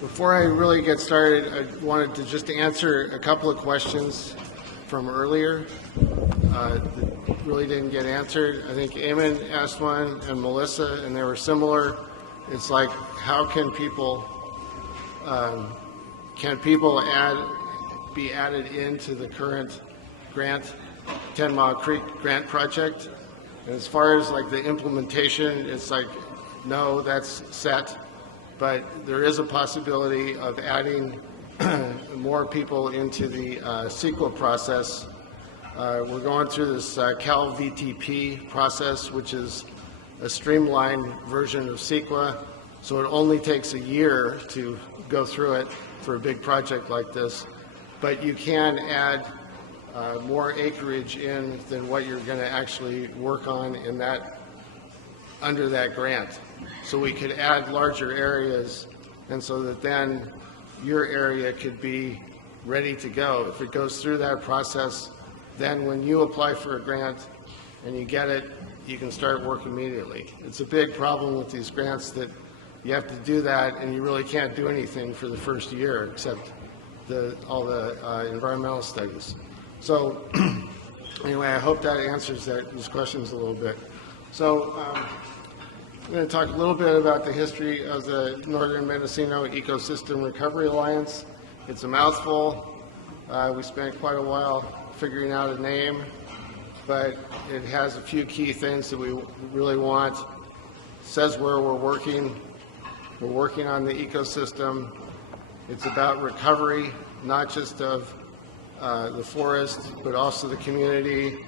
Before I really get started, I wanted to just answer a couple of questions from earlier that really didn't get answered. I think Eamon asked one and Melissa, and they were similar. It's like, how can people be added into the current grant, 10 Mile Creek grant project? And as far as like the implementation, it's like, no, that's set. But there is a possibility of adding more people into the CEQA process. We're going through this Cal VTP process, which is a streamlined version of CEQA. So it only takes a year to go through it for a big project like this. But you can add more acreage in than what you're going to actually work on in that under that grant. So we could add larger areas, and so that then your area could be ready to go. If it goes through that process, then when you apply for a grant and you get it, you can start work immediately. It's a big problem with these grants that you have to do that, and you really can't do anything for the first year except all the environmental studies. So anyway, I hope that answers these questions a little bit. So I'm going to talk a little bit about the history of the Northern Mendocino Ecosystem Recovery Alliance. It's a mouthful. We spent quite a while figuring out a name, but it has a few key things that we really want. It says where we're working. We're working on the ecosystem. It's about recovery, not just of the forest, but also the community,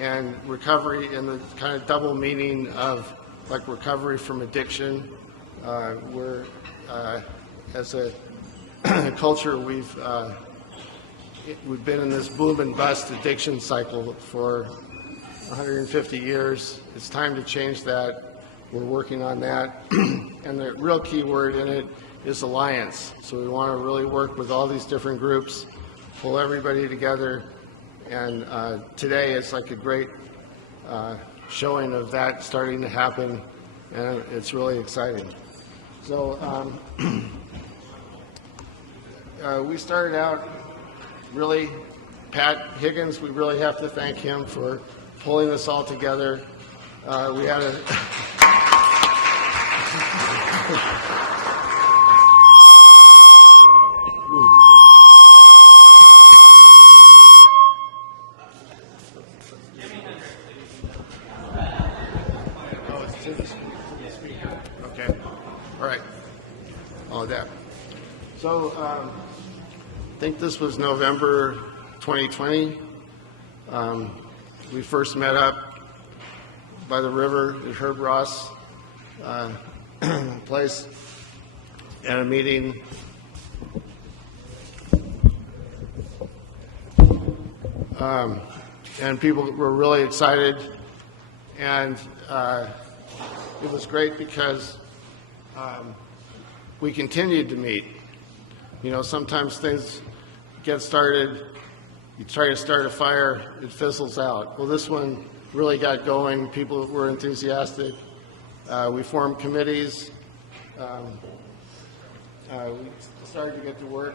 and recovery in the kind of double meaning of like recovery from addiction. We're, as a culture, we've been in this boom and bust addiction cycle for 150 years. It's time to change that. We're working on that. And the real key word in it is alliance. So we want to really work with all these different groups, pull everybody together. And today it's like a great showing of that starting to happen, and it's really exciting. So we started out really, Pat Higgins, we really have to thank him for pulling this all together. We had a So I think this was November 2020. We first met up by the river at Herb Ross' place at a meeting. And people were really excited, and it was great because we continued to meet. You know, sometimes things get started, you try to start a fire, it fizzles out. Well, this one really got going. People were enthusiastic. We formed committees. We started to get to work.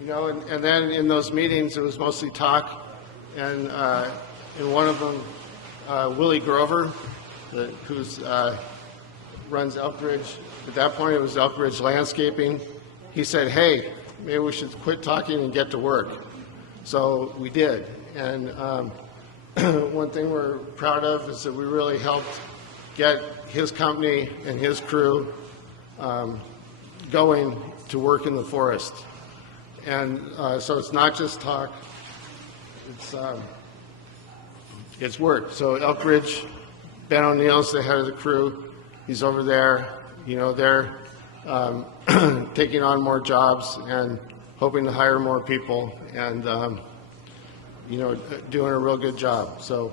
You know, and then in those meetings, it was mostly talk. And in one of them, Willie Grover, who's runs Elkridge. At that point, it was Elkridge Landscaping. He said, hey, maybe we should quit talking and get to work. So we did. And one thing we're proud of is that we really helped get his company and his crew going to work in the forest. And so it's not just talk, it's work. So Elkridge, Ben O'Neill's the head of the crew. He's over there, you know, they're taking on more jobs and hoping to hire more people and, you know, doing a real good job. So,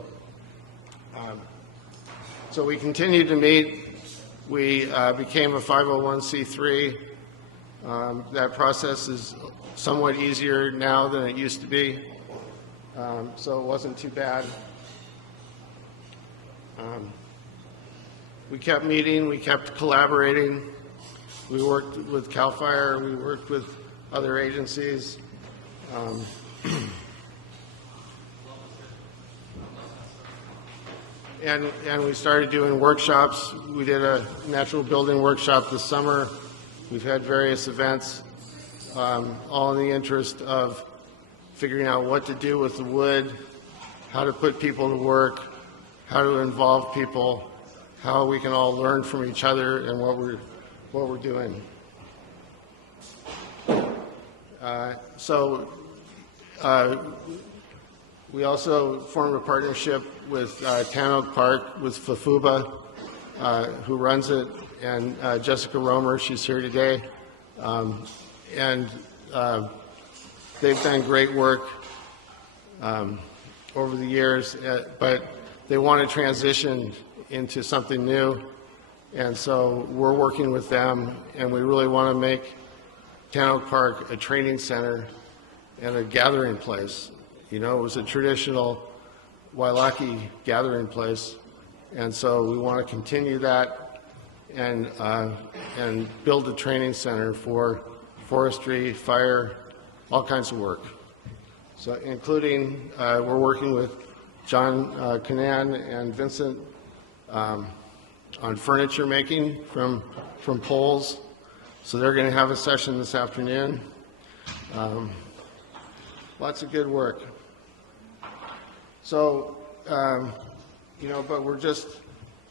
so we continued to meet. We became a 501c3. That process is somewhat easier now than it used to be, so it wasn't too bad. We kept meeting, we kept collaborating. We worked with CAL FIRE, we worked with other agencies. And we started doing workshops. We did a natural building workshop this summer. We've had various events, all in the interest of figuring out what to do with the wood, how to put people to work, how to involve people, how we can all learn from each other and what we're doing. We also formed a partnership with Tan Oak Park, with Fafuba, who runs it, and Jessica Romer, she's here today. They've done great work over the years, but they want to transition into something new. And so we're working with them, and we really want to make Tan Oak Park a training center and a gathering place. You know, it was a traditional Wailaki gathering place, and so we want to continue that and build a training center for forestry, fire, all kinds of work. So, including we're working with John Canan and Vincent on furniture making from poles. So they're going to have a session this afternoon. Lots of good work. So, but we're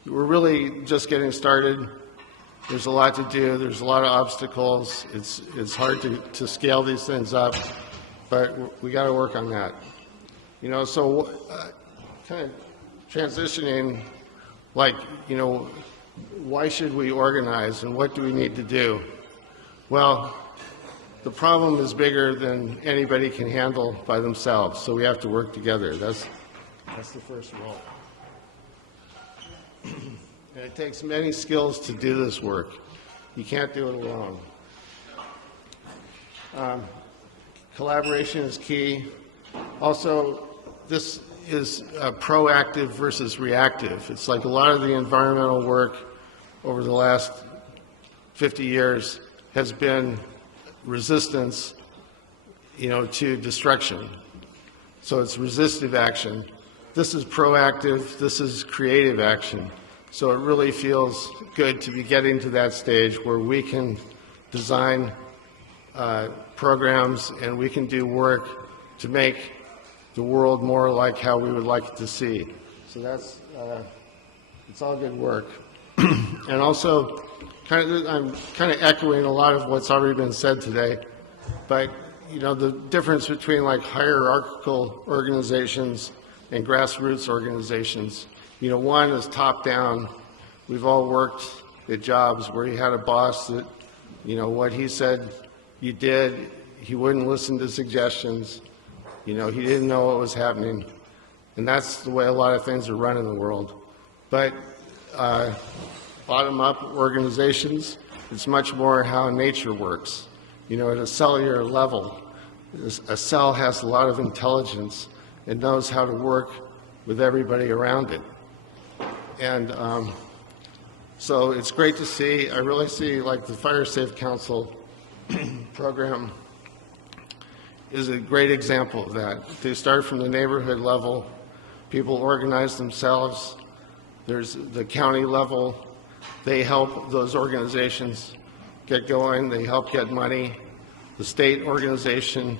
really just getting started. There's a lot to do. There's a lot of obstacles. It's hard to scale these things up, but we got to work on that. So kind of transitioning, why should we organize and what do we need to do? Well, the problem is bigger than anybody can handle by themselves, so we have to work together. That's the first rule. And it takes many skills to do this work. You can't do it alone. Collaboration is key. Also, this is proactive versus reactive. It's like a lot of the environmental work over the last 50 years has been resistance, to destruction. So it's resistive action. This is proactive, this is creative action. So it really feels good to be getting to that stage where we can design programs and we can do work to make the world more like how we would like it to see. So that's, it's all good work. And also, I'm kind of echoing a lot of what's already been said today, but the difference between hierarchical organizations and grassroots organizations. One is top down. We've all worked at jobs where you had a boss that, what he said you did, he wouldn't listen to suggestions. He didn't know what was happening. And that's the way a lot of things are run in the world. But bottom-up organizations, it's much more how nature works. At a cellular level, a cell has a lot of intelligence. It knows how to work with everybody around it. And so it's great to see. I really see the Fire Safe Council program is a great example of that. They start from the neighborhood level. People organize themselves. There's the county level. They help those organizations get going. They help get money. The state organization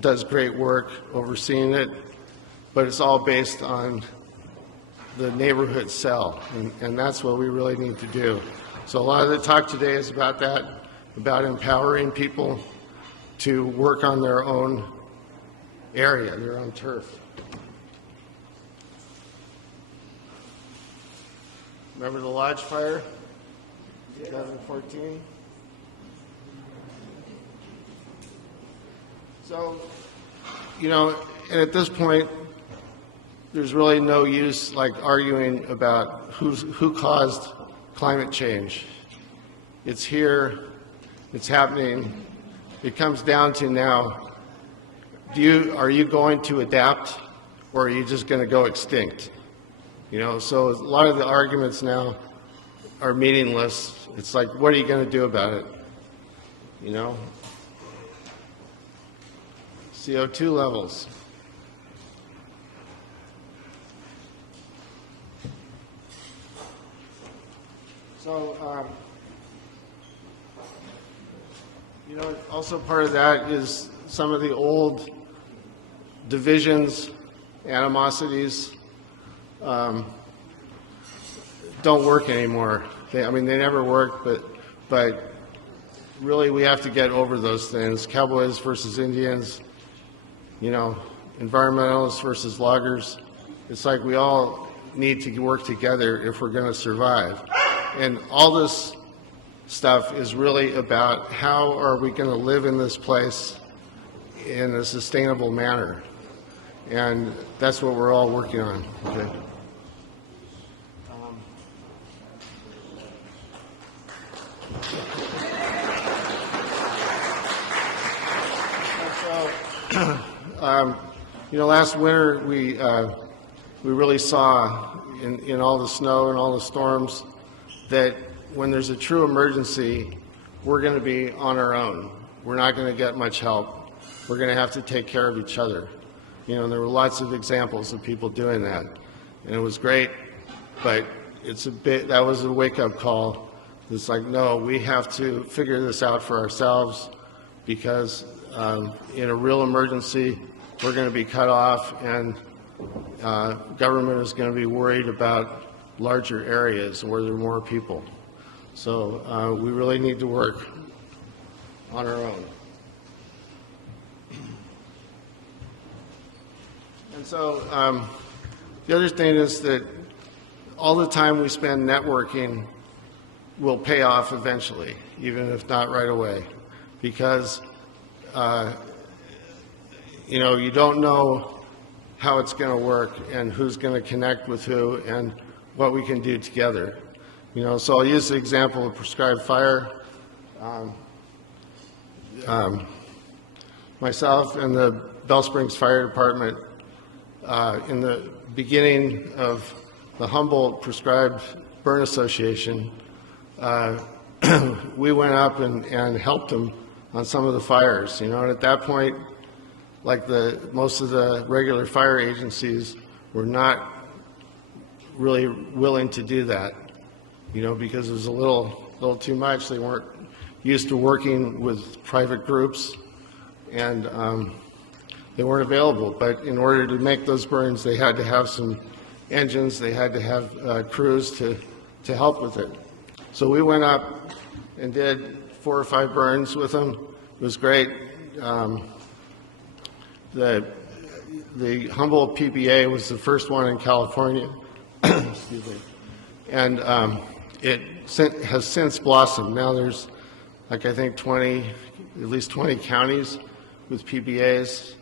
does great work overseeing it, but it's all based on the neighborhood cell, and that's what we really need to do. So a lot of the talk today is about that, about empowering people to work on their own area, their own turf. Remember the Lodge Fire, 2014? So, and at this point, there's really no use arguing about who caused climate change. It's here, it's happening. It comes down to now, are you going to adapt or are you just going to go extinct? So a lot of the arguments now are meaningless. It's like, what are you going to do about it? CO2 levels. So, also part of that is some of the old divisions, animosities, don't work anymore. They never worked, but really we have to get over those things. Cowboys versus Indians, environmentalists versus loggers. It's like we all need to work together if we're going to survive. And all this stuff is really about how are we going to live in this place in a sustainable manner. And that's what we're all working on. Okay. Last winter we really saw in all the snow and all the storms that when there's a true emergency, we're going to be on our own. We're not going to get much help. We're going to have to take care of each other. And there were lots of examples of people doing that, and it was great. But that was a wake-up call. It's like, no, we have to figure this out for ourselves, because in a real emergency, we're going to be cut off, and government is going to be worried about larger areas where there are more people. So we really need to work on our own. And so the other thing is that all the time we spend networking will pay off eventually, even if not right away, because you don't know how it's going to work and who's going to connect with who and what we can do together. So I'll use the example of prescribed fire. Myself and the Bell Springs Fire Department, in the beginning of the Humboldt Prescribed Burn Association, we went up and helped them on some of the fires. And at that point, like most of the regular fire agencies were not really willing to do that, because it was a little too much. They weren't used to working with private groups, and they weren't available. But in order to make those burns, they had to have some engines. They had to have crews to help with it. So we went up and did 4 or 5 burns with them. It was great. The Humboldt PBA was the first one in California, excuse me, and it has since blossomed. Now there's, I think, at least 20 counties with PBAs,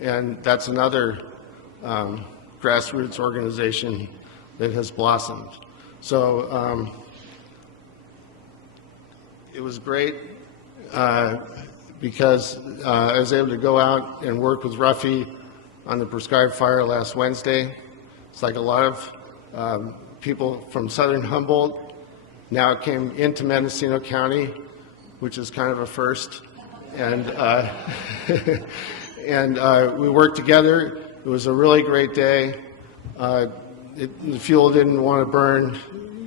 and that's another grassroots organization that has blossomed. So it was great because I was able to go out and work with Ruffy on the prescribed fire last Wednesday. It's like a lot of people from southern Humboldt now came into Mendocino County, which is kind of a first. And we worked together. It was a really great day. The fuel didn't want to burn.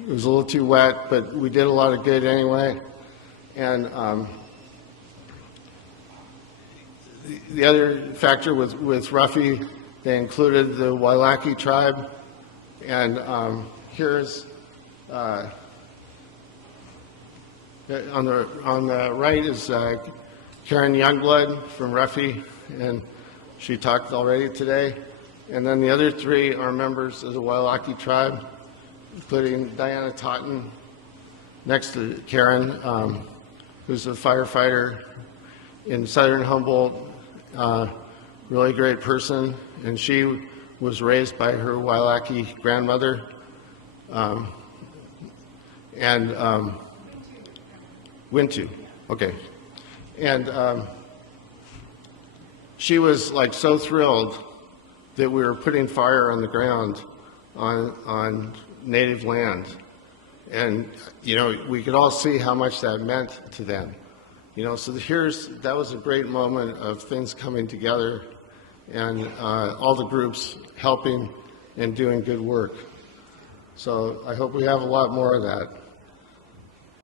It was a little too wet, but we did a lot of good anyway. And the other factor with Ruffy, they included the Wailaki tribe. And here's on the right is Karen Youngblood from Ruffy, and she talked already today. And then the other 3 are members of the Wailaki tribe, including Diana Totten, next to Karen, who's a firefighter in southern Humboldt, really great person, and she was raised by her Wailaki grandmother. Wintu, okay. And she was like so thrilled that we were putting fire on the ground on native land. And, you know, we could all see how much that meant to them. You know, so that was a great moment of things coming together and all the groups helping and doing good work. So I hope we have a lot more of that.